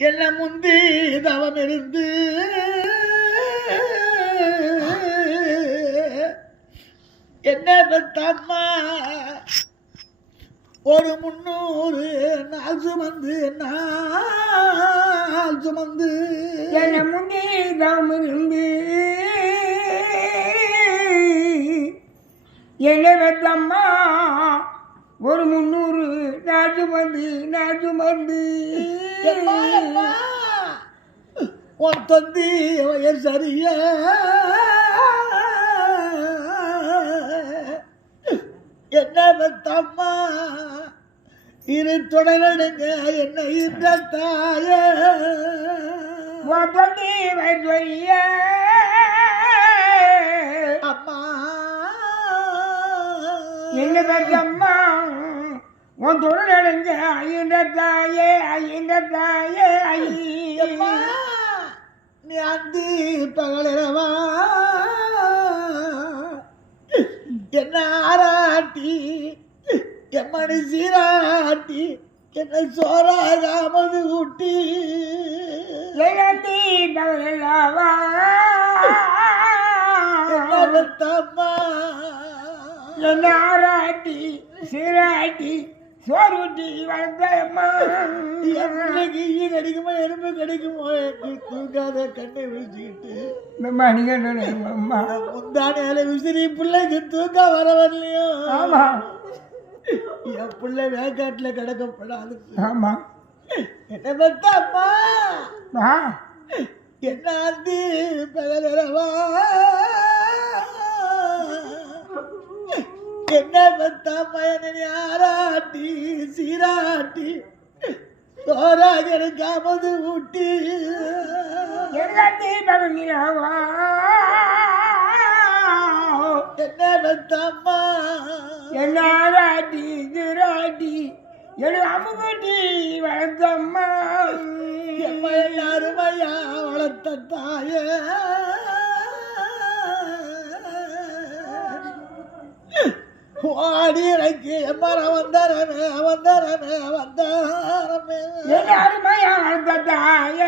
என்ன முந்தி தவம் இருந்து என்ன பெத்தம்மா ஒரு 300 நாள் சுமந்து என்ன முந்தி தவம் இருந்து என்ன பெத்தம்மா ஒரு 300 நாள் சுமந்து உன் தந்தி வயல் சரியா என்ன பெத்தம்மா இரு தொடரடுங்க என்ன இந்த தாய உன் தந்தி வயல் சரியா அம்மா என்ன பெத்தம்மா உன் தொடர் அடைஞ்ச ஐயன்ற தாயே ஐயம்மா நீ அந்தி பகலிரவா என்ன ஆராட்டி எம்மணி சீராட்டி என்ன சோறாகாமது ஊட்டி பகலிரவா தம்மா என்ன ஆராட்டி சீராட்டி சோறுட்டி வளர்த்தம்மா கிடைக்குமோ எறும்பு கிடைக்குமோ என்று தூங்காத கண்ணை விழிச்சுக்கிட்டு அம்மா முந்தானையால விசிறி பிள்ளைக்கு தூக்கா வர வரலையோ ஆமா என் பிள்ளை வேக்காட்டுல கிடக்கப்படாது ஆமா என்ன பத்தம்மா என்ன ஆந்தி பகலவா என்ன பத்தாம்மா என்னை ஆராட்டி சீராட்டி சோறாக இருக்காமது ஊட்டி என்ன பத்தாம்மா என்ன ஆராட்டி சீராட்டி எனக்கு அமுகுட்டி வளர்த்தம்மா அருமையா வளர்த்த தாய ஓடி எனக்கு மரம் வந்தாரமே அருமையா வளர்த்த தாய